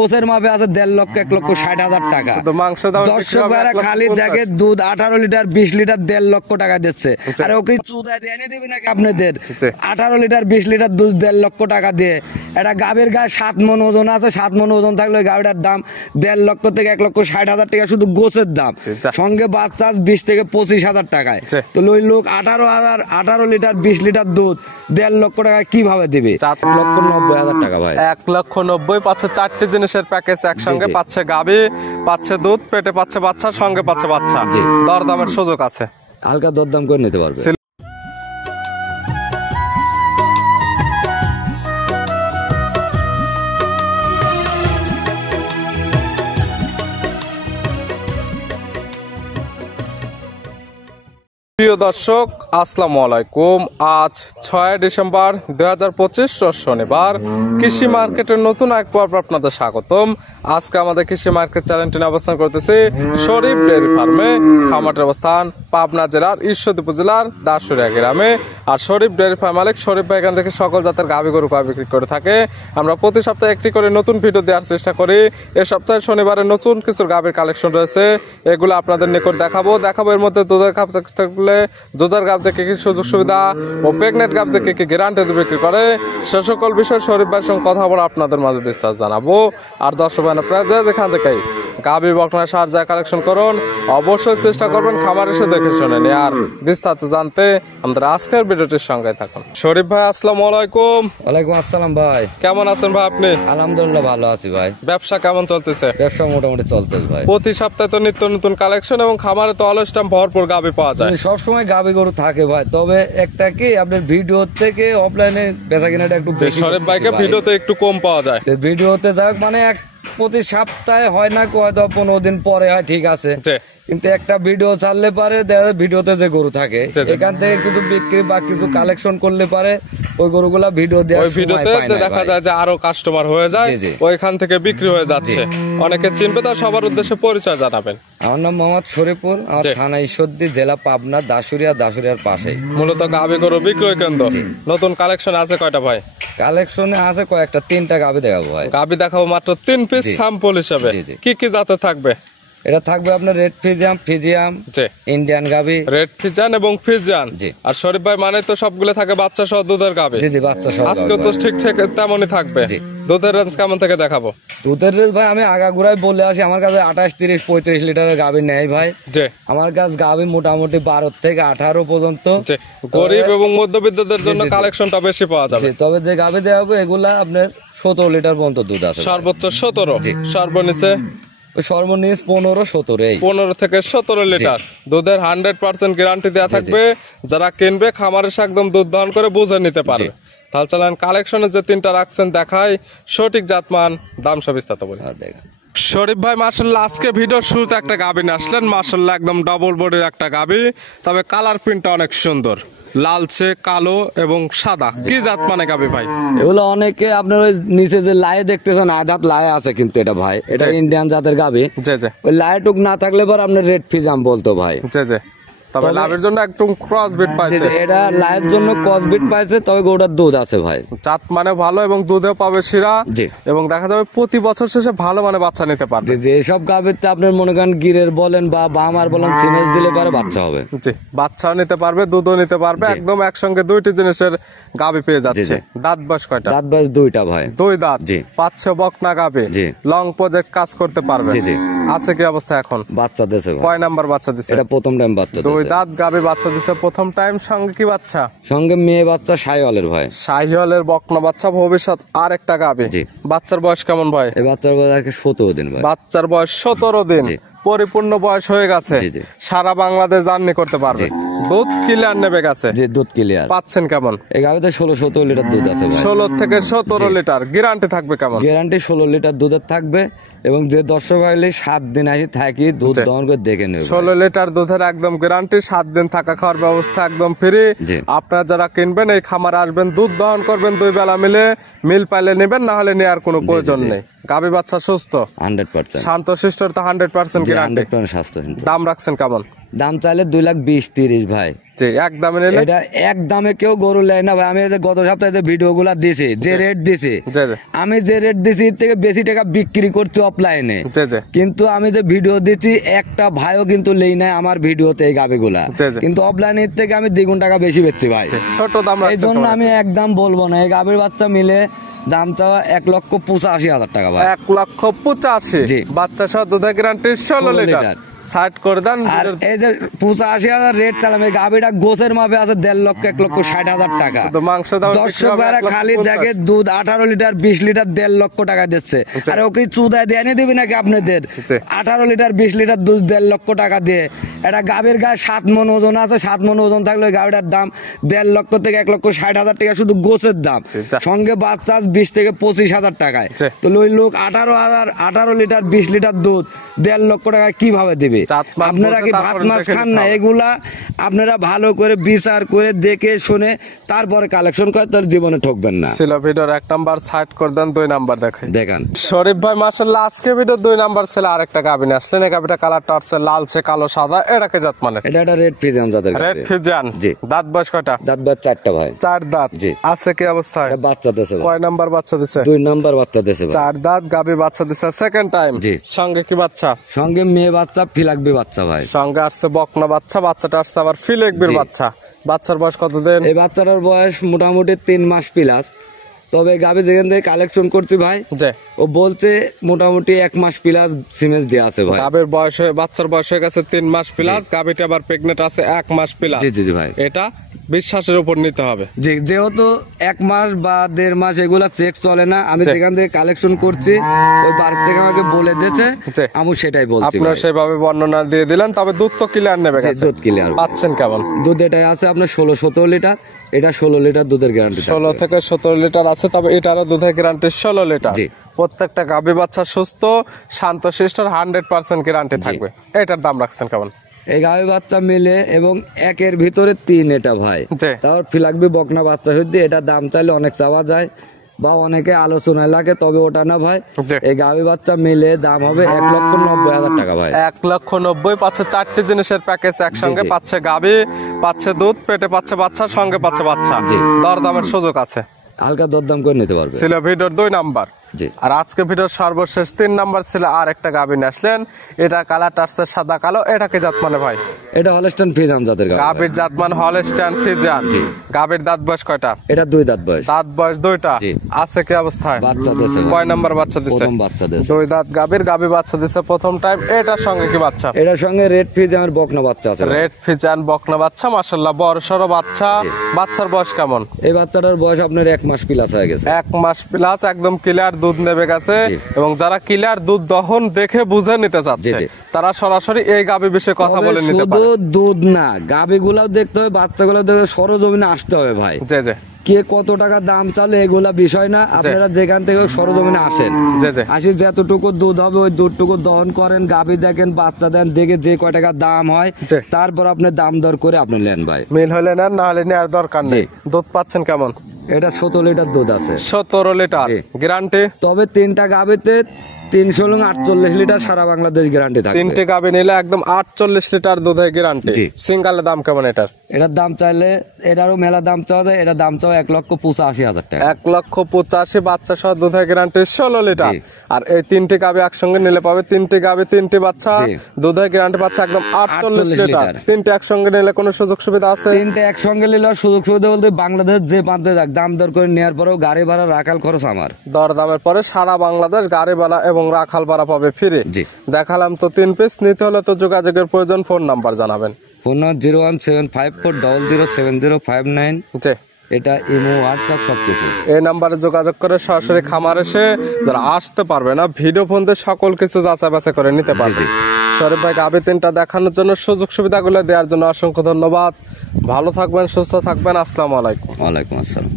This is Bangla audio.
গোছের মাপে আছে 1.5 লক্ষ 1,60,000 টাকা। মাংস দাম দর্শক ভাইরা খালি দেখে দুধ 18 লিটার 20 লিটার 1.5 লক্ষ টাকা দিচ্ছে। আর ওকে চুদায় এনে দিবি নাকি আপনাদের? 18 লিটার 20 লিটার দুধ 1.5 লক্ষ টাকা দিয়ে এটা গাভীর গায়ে 7 মণ ওজন আছে। 7 মণ ওজন থাকলে গাভীটার দাম 1.5 লক্ষ থেকে 1,60,000 টাকা শুধু গোছের দাম, সঙ্গে বাচ্চা 20 থেকে 25,000 টাকায়। তো ওই লোক 18 লিটার 20 লিটার দুধ 1.5 লক্ষ টাকা কিভাবে দিবে? 1,90,000 টাকা ভাই। 1,90,000 পাচ্ছে 4টি জিনিসের প্যাকেজ একসঙ্গে। পাচ্ছে গাভী, পাচ্ছে দুধ, পেটে পাচ্ছে বাচ্চা, সঙ্গে পাচ্ছে বাচ্চা। দরদামের সুযোগ আছে, হালকা দরদাম করে নিতে পারবে। প্রিয় দর্শক, আসসালামু আলাইকুম। আজ 6 ডিসেম্বর 2025 শনিবার। কৃষি মার্কেটের নতুন এক পর্ব আপনাদের স্বাগতম। আজকে আমাদের কৃষি মার্কেট চ্যানেলটি অবস্থান করতেছি শরীফ ডেয়ারি ফার্মে। খামারের অবস্থান পাবনা জেলার ঈশ্বরদী উপজেলার দাসুরিয়া গ্রামে। আর শরীফ ডেয়ারি ফার্ম মালিক শরীফ ভাই এখান থেকে সকল জাতের গাভী গরু বিক্রি করে থাকে। আমরা প্রতি সপ্তাহে একটি করে নতুন ভিডিও দেওয়ার চেষ্টা করি। এ সপ্তাহে শনিবারে নতুন কিছু গাভীর কালেকশন রয়েছে, এগুলো আপনাদের নিকট দেখাবো। এর মধ্যে দুধের গাভ থাকলে দুধের গাভ থেকে কি সুযোগ সুবিধা ও প্রেগনেন্ট গাভ থেকে কি গ্যারান্টি বিক্রি করে, সে সকল বিষয় শরীফ ভাইয়ের সঙ্গে কথা বলে আপনাদের মাঝে বিস্তার জানাবো। আর দর্শক ভাই আপনারা যেখান থেকে গাভী বকনা সার যা কালেকশন করুন, অবশ্যই চেষ্টা করবেন খামার এসে দেখে শুনে নিয়ে। আর বিস্তারিত জানতে আমাদের আজকের ভিডিওটির সঙ্গে থাকুন। শরীফ ভাই আসসালামু আলাইকুম। ওয়ালাইকুম আসসালাম ভাই। কেমন আছেন ভাই আপনি? আলহামদুলিল্লাহ ভালো আছি ভাই। ব্যবসা কেমন চলতেছে? ব্যবসা মোটামুটি চলতেছে ভাই। প্রতি সপ্তাহে তো নিত্য নতুন কালেকশন এবং খামারে তো অলস টাইম ভরপুর গাভী পাওয়া যায়। সবসময় গাভী গরু থাকে ভাই, তবে একটা কি আপনার ভিডিও থেকে অফলাইনে বেচা কেনাটা একটু বেশি। শরীফ ভাইকে ভিডিওতে একটু কম পাওয়া যায়। ভিডিওতে যাক মানে প্রতি সপ্তাহে হয় না, হয়তো 15 দিন পরে হয়, ঠিক আছে, কিন্তু একটা ভিডিও ছাড়লে পারে ভিডিওতে যে গরু থাকে এখান থেকে কিছু বিক্রি বা কিছু কালেকশন করলে পারে ওই গরুগুলা ভিডিও দেওয়া দেখা যায় যে আরো কাস্টমার হয়ে যায়, ওইখান থেকে বিক্রি হয়ে যাচ্ছে। অনেকে চিনবে, তার সবার উদ্দেশ্যে পরিচয় জানাবেন। আমার নাম মোহাম্মদ শরীফুল, আমার থানা ঈশ্বরদী, জেলা পাবনা, দাসুরিয়ার পাশেই। মূলত গাভী গরু বিক্রয় কেন্দ্র। নতুন কালেকশন আছে কয়টা ভাই? কালেকশনে আছে কয়েকটা, 3টা গাভী দেখাবো ভাই। গাভী দেখাবো মাত্র 3 পিস স্যাম্পল হিসেবে। কি কি জাতে থাকবে? এটা থাকবে আপনার রেড ফিজিয়াম, ইন্ডিয়ান গাভী, রেড ফিজিয়ান এবং ফিজিয়ান। আর শরীফ ভাই মানে তো সবগুলো থাকে বাচ্চা সহ দুধের গাভী। জি জি, বাচ্চা সহ। আজকে তো ঠিক তেমনই থাকবে। দুধের রেঞ্জ কেমন থেকে দেখাবো? দুধের রেঞ্জ ভাই আমি আগাগোড়ায় বলে আসি, আমার কাছে 28, 30, 35 লিটারের গাভী নেই ভাই। আমার কাছে গাভী মোটামুটি 12 থেকে 18 পর্যন্ত। গরিব এবং মধ্যবিত্তদের জন্য কালেকশনটা বেশি পাওয়া যাবে। তবে যে গাভী দেওয়া হবে এগুলা আপনার 17 লিটার পর্যন্ত দুধ আছে। সর্বোচ্চ 17, সর্বনিচে সর্বনিম্ন 15 থেকে 17 লিটার দুধের 100% গ্যারান্টি দেওয়া থাকবে। যারা কিনবে খামারে একদম দুধ দহন করে বুঝে নিতে পারবে। তাহলে চলেন কালেকশনে যে 3টা রাখছেন দেখাই, সঠিক জাতমান দাম সব বিস্তারিত বলি। শরীফ ভাই মাশাআল্লাহ আজকে ভিডিওর শুরুতে একটা গাভী নিয়ে আসলেন, মাশাআল্লাহ একদম ডবল বডির একটা গাভী, তবে কালার প্রিন্টটা অনেক সুন্দর, লালচে কালো এবং সাদা। কি জাত মানে গাভী ভাই? এগুলো অনেকে আপনার ওই নিচে যে লাই দেখতেছেন আদাত লাই আছে, কিন্তু এটা ভাই এটা ইন্ডিয়ান জাতের গাভী। ওই লাইটুক না থাকলে পর আপনার রেড ফিজাম বলতো ভাই। তবে লাভের জন্য একদম ক্রস বিট পাইছে। এটা লাইভের জন্য ক্রস বিট পাইছে, তবে গরুটার দুধ আছে ভাই। জাত মানে ভালো এবং দুধেও পাবে শিরা, এবং দেখা যাবে প্রতি বছর শেষে ভালো মানে বাচ্চা নিতে পারবে। যে সব গাভীতে আপনার মনে করেন গিরের বলেন বা বামার বলেন সিমেজ দিলে পারে বাচ্চা হবে। বাচ্চাও নিতে পারবে, দুধও নিতে পারবে, একদম একসঙ্গে 2টি জিনিসের গাভী পেয়ে যাচ্ছে। দাঁত বয়স কয়টা? দাঁত বয়স 2টা ভাই। 2 দাঁত, পাচ্ছে বকনা গাভী, লং প্রজেক্ট কাজ করতে পারবে। আছে কি অবস্থা এখন? বাচ্চা দিয়েছে। কয় নাম্বার বাচ্চা দিয়েছে? এটা প্রথম টাইম বাচ্চা। 2 দাঁত গাভী বাচ্চা দিয়েছে প্রথম টাইম। সঙ্গে কি বাচ্চা? সঙ্গে মেয়ে বাচ্চা শাহিওয়ালের ভাই। শাহিওয়ালের বকনা বাচ্চা, ভবিষ্যৎ আর একটা গাভী। বাচ্চার বয়স কেমন ভাই? এই বাচ্চার বয়স 17 দিন ভাই। বাচ্চার বয়স 17 দিন, পরিপূর্ণ বয়স হয়ে গেছে। সারা বাংলাদেশ জার্নি করতে পারবে। দুধ ক্লিয়ার নেবে গেছে। দুধ ক্লিয়ার পাচ্ছেন কেমন? এই গাভীতে 16-17 লিটার দুধ আছে ভাই। 16 থেকে 17 লিটার গ্যারান্টি থাকবে কেমন? গ্যারান্টি 16 লিটার দুধের থাকবে, এবং যে দর্শক আইলে 7 দিন আসি থাকি দুধ দহন করে দেখে নেবে। 16 লিটার দুধের একদম গ্যারান্টি, 7 দিন থাকা খাওয়ার ব্যবস্থা একদম ফ্রি। আপনারা যারা কিনবেন এই খামারে আসবেন, দুধ দহন করবেন, 2 বেলা মিলে, মিল পাইলে নেবেন, না হলে নেওয়ার কোনো প্রয়োজন নেই। গাবি বাচ্চা সুস্থ 100%। শান্তশিষ্ট তো 100% গ্যারান্টি। 100% স্বাস্থ্য। দাম রাখছেন কেমন? দাম চাইলে 2,20,30 ভাই। জি, এক দামে নিলে এটা এক দামে কেউ গরু লেয় না ভাই। আমি এই যে গত সপ্তাহে যে ভিডিও গুলা দিছি, যে রেট দিছি, জি জি আমি যে রেট দিছি এর থেকে বেশি টাকা বিক্রি করছি অফলাইনে, জি জি কিন্তু আমি যে ভিডিও দিচ্ছি একটা ভাইও কিন্তু লেই নাই আমার ভিডিওতে এই গাবিগুলা, জি, জি। কিন্তু অফলাইনের থেকে আমি দ্বিগুণ টাকা বেশি বেচছি ভাই। ছোট দাম এই রাখছেন জন্য কেমন? আমি একদম বলবো না। এই গাবির বাচ্চা মিলে দাম চাওয়া 1,85,000 টাকা ভাই। 1,85,000 জি। বাচ্চা সহ দুধের গ্যারান্টি 16 লিটার। লিটার। সাইড করে দেন। আর এই যে 85,000 রেট চালাম, এই গাবিটা গোছের মাপে আছে 1,50,000 1,60,000 টাকা। শুধু মাংস দাম দর্শক ভাইরা খালি দেখে দুধ 18 লিটার 20 লিটার 1,50,000 টাকা দিচ্ছে। আর ওকে চুদায় দিয়ে এনে দিবি নাকি আপনাদের? 18 লিটার 20 লিটার দুধ 1,50,000 টাকা দিয়ে এটা গাবির গায়ে 7 মন ওজন আছে। 7 মন ওজন থাকলে ওই গাবিটার দাম 1,50,000 থেকে 1,60,000 টাকা শুধু গোছের দাম, সঙ্গে বাচ্চা 20 থেকে 25,000 টাকায়। তো ওই লোক 18 লিটার 20 লিটার দুধ 1,50,000 টাকা কিভাবে দিবে? আপনারা কি ভাত মাছ খান না? এগুলা আপনারা ভালো করে বিচার করে দেখে শুনে তারপরে কালেকশন করে, তার জীবনে ঠকবেন না। ছিল ভিডিওর 1 নাম্বার, সাইড করে দেন 2 নাম্বার দেখাই দেখান। শরীফ ভাই মাশাআল্লাহ আজকে ভিডিও 2 নাম্বার ছিল আরেকটা গাবি নিয়ে আসলেন। এই গাবিটা কালারটা আছে লালচে কালো সাদা, এটাকে জাত মানে? এটা একটা রেড ফ্রিজিয়ান জাতের গাবি। Red Friesian. জি। দাঁত বয়স কয়টা? দাঁত বাচ্চা 4টা ভাই। 4 দাঁত। জি। আছে কি অবস্থায়? এটা বাচ্চা দেছে ভাই। কয় নাম্বার বাচ্চা দিছে? 2 নাম্বার বাচ্চা দেছে ভাই। 4 দাঁত গাবি বাচ্চা দিছে সেকেন্ড টাইম। জি। সঙ্গে কি বাচ্চা? সঙ্গে মেয়ে বাচ্চা ফিলাকবি বাচ্চা ভাই। সঙ্গে আসছে বকনা বাচ্চা, বাচ্চাটা আসছে আবার ফিলেকবির জি। বাচ্চা। বাচ্চার বয়স কতদিন? এই বাচ্চাটার বয়স মোটামুটি 3 মাস প্লাস। তবে গাবি যেখান থেকে কালেকশন করছি ভাই, জি। ও বলছে মোটামুটি 1 মাস প্লাস সিমেজ দেয়া আছে ভাই। গাবির বয়স বাচ্চার বয়স হয়ে গেছে 3 মাস প্লাস, গাবিটা আবার প্রেগনেন্ট আছে 1 মাস প্লাস। জি জি জি ভাই। এটা বিশ্বাসের উপর নিতে হবে। জি, যেহেতু 1 মাস বা 1.5 মাস এগুলা চেক চলে না, আমি জি। যেখান থেকে কালেকশন করছি ওই বাড়ি থেকে আমাকে বলে দিয়েছে, জি। আমি সেটাই বলছি আপনারা ভাই। সেভাবে বর্ণনা দিয়ে দিলেন, তবে দুধ তো ক্লিয়ার নেবে জি, গেছে। দুধ ক্লিয়ার পাচ্ছেন কেমন? দুধ এটাই আছে আপনার 16-17 লিটার। এটা 16 লিটার দুধের গ্যারান্টি। 16 থেকে 17 লিটার আছে, তবে এটারও দুধের গ্যারান্টি 16 লিটার। জি। প্রত্যেকটা গাভী বাচ্চা সুস্থ শান্তশিষ্টর 100% গ্যারান্টি থাকবে। এটার দাম রাখছেন কেমন? এই গাভী বাচ্চা মিলে এবং 1-এর ভিতরে 3 এটা ভাই। জি। তারপর ফিলাকবি বকনা বাচ্চা সত্যি এটা দাম চাইলে অনেক চাওয়া যায় বা অনেকে আলোচনায় লাগে, তবে ওটা না ভাই। জি। এই গাভী বাচ্চা মিলে দাম হবে 1,90,000 টাকা ভাই। 1,90,000 পাচ্ছে 4টি জিনিসের প্যাকেজ একসঙ্গে। জি, জি। পাচ্ছে গাভী, পাচ্ছে দুধ, পেটে পাচ্ছে বাচ্চা, সঙ্গে পাচ্ছে বাচ্চা। জি। দরদামের সুযোগ আছে। হালকা দরদাম করে নিতে পারবে। ছিল ভিডিওর 2 নাম্বার। জি। আর আজকে ভিডিওর সর্বশেষ 3 নাম্বার ছিল আর একটা গাভী নিয়ে আসলেন। এটা কালারটা আসছে সাদা কালো, এটাকে জাত মানে ভাই? এটা হলস্টাইন ফ্রিজিয়ান জাতের গাভী। গাভীর জাত মানে হলস্টাইন ফ্রিজিয়ান। জি। গাভীর দাঁত বয়স কয়টা? এটা 2 দাঁত বয়স। দাঁত বয়স 2টা। জি। আছে কি অবস্থায়? বাচ্চা দিছে ভাই। কয় নাম্বার বাচ্চা দিছে? প্রথম বাচ্চা দিছে। 2 দাঁত গাভীর, গাভী বাচ্চা দিছে প্রথম টাইম। এটার সঙ্গে কি বাচ্চা? এটার সঙ্গে রেড ফ্রিজিয়ানের বকনা বাচ্চা আছে ভাই। রেড ফিজান বকনা বাচ্চা, মাশাআল্লাহ বড় সরো বাচ্চা। জি। বাচ্চার বয়স কেমন? এই বাচ্চাটার বয়স আপনার 1 মাস প্লাস হয়ে গেছে। 1 মাস প্লাস, একদম ক্লিয়ার দুধ নেবে গেছে। জি। এবং যারা ক্লিয়ার দুধ দহন দেখে বুঝে নিতে চাচ্ছে, জি, জি। তারা সরাসরি এই গাভী বিষয়ে কথা তবে বলে নিতে শুধু পারে। দুধ না, গাভীগুলাও দেখতে হবে, বাচ্চাগুলো দেখতে হবে, সরজমিনে আসতে হবে ভাই। জি জি কে কত টাকা দাম চালে এগুলা বিষয় না, আপনারা যেখান থেকে সরজমিনে আসেন, জি জি আসি যতটুকু দুধ হবে ওই দুধটুকু দহন করেন, গাভী দেখেন, বাচ্চা দেন, দেখে যে কয় টাকা দাম হয় জি। তারপর আপনি দাম দর করে আপনি নেন ভাই। মিল হলে নেন, না হলে নেওয়ার দরকার নেই। দুধ পাচ্ছেন কেমন? এটা 17 লিটার দুধ আছে। 17 লিটার জি। গ্যারান্টি। তবে 3টা গাভীতে 348 লিটার সারা বাংলাদেশ গ্যারান্টি থাকবে। 3টে গাভী নিলে একদম 48 লিটার দুধের গ্যারান্টি। জি। সিঙ্গেলের দাম কেমন এটার? এটার দাম চাইলে এটারও মেলা দাম চাওয়া যায়। এটার দাম চাও 1,85,000 টাকা। 1,85,000 বাচ্চা সহ দুধের গ্যারান্টি 16 লিটার। জি। আর এই 3টে গাভী একসঙ্গে নিলে পাবে 3টে গাভী 3টে বাচ্চা, জি। দুধের গ্যারান্টি পাচ্ছে একদম 48 48 লিটার। লিটার। 3টে একসঙ্গে নিলে কোনো সুযোগ সুবিধা আছে? 3টে একসঙ্গে নিলে সুযোগ সুবিধা বলতে বাংলাদেশ যে প্রান্তে যাক দাম দর করে নেওয়ার পরেও গাড়ি ভাড়া রাখাল খরচ আমার। দরদামের পরে সারা বাংলাদেশ গাড়ি ভাড়া এবং রাখাল ভাড়া পাবে ফ্রি। জি। দেখালাম তো 3 পিস, নিতে হলে তো যোগাযোগের প্রয়োজন। ফোন নাম্বার জানাবেন। ফোন 01754007059। জি। এটা ইমো হোয়াটসঅ্যাপ সবকিছু। এই নাম্বারে যোগাযোগ করে সরাসরি খামার এসে যারা আসতে পারবে না, ভিডিও ফোন দিয়ে সকল কিছু যাচাই বাছাই করে নিতে পারবে। জি। শরীফ ভাই গাভী 3টা দেখানোর জন্য, সুযোগ সুবিধাগুলো দেওয়ার জন্য অসংখ্য ধন্যবাদ। ভালো থাকবেন, সুস্থ থাকবেন। আসসালামু আলাইকুম। ওয়ালাইকুম আসসালাম।